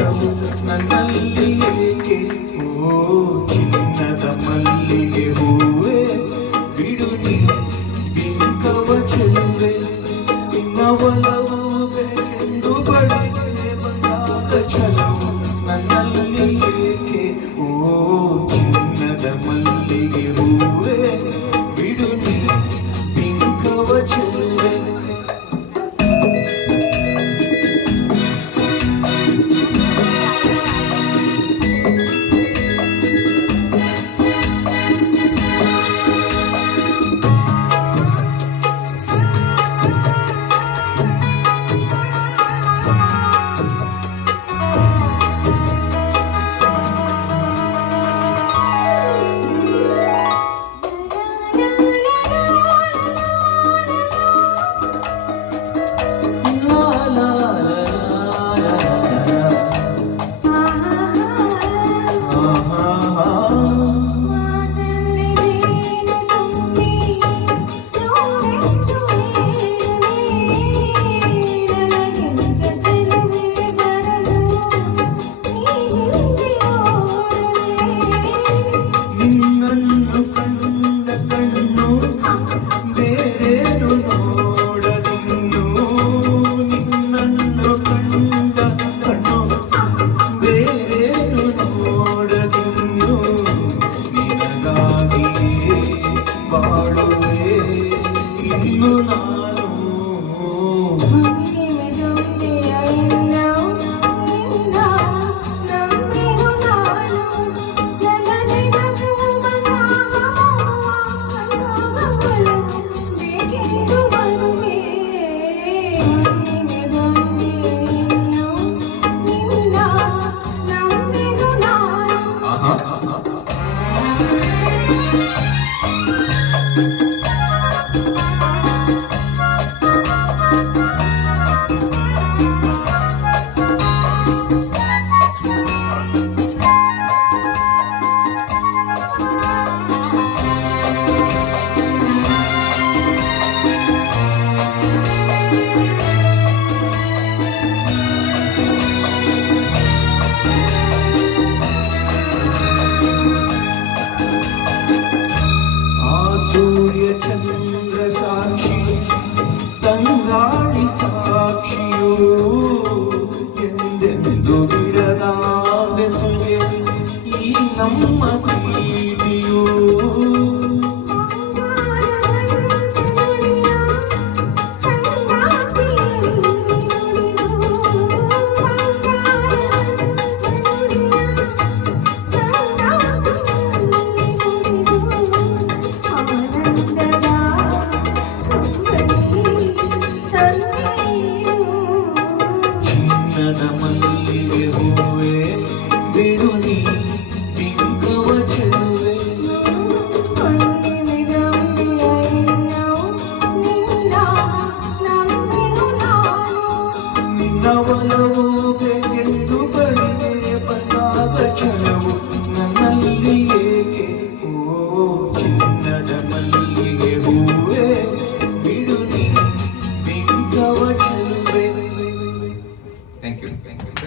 ಛಲವು ನನ್ನಲ್ಲಿ ಏಕೆ ಓ ಚಿನ್ನದ ಮಲ್ಲಿಗೆ ಹೂವೆ ಬಿಡು ನೀ ಬಿಂಕವ ಚೆಲುವೆ ನಿನ್ನ ಒಲವು ಬೇಕೆಂದು ಬಳಿಗೆ ಬಂದಾಗ ಛಲವು ನನ್ನಲ್ಲಿ ಏಕೆ ಓ ಚಿನ್ನದ ಮಲ್ಲಿಗೆ ಹೂವೆ ಬಿಡು ನೀ ಬಿಂಕವ ಚೆಲುವೆ ಚಂದ್ರ ಸಾಕ್ಷಿ ತಂಗಾಳಿ ಸಾಕ್ಷಿಯೋ ಎಂದೆಂದು ಬಿಡದ ಬೆಸುಗೆ ಈ ನಮ್ಮ ಪ್ರೀತಿಯೋ ಚಿನ್ನದ ಮಲ್ಲಿಗೆ ಹೂವೆ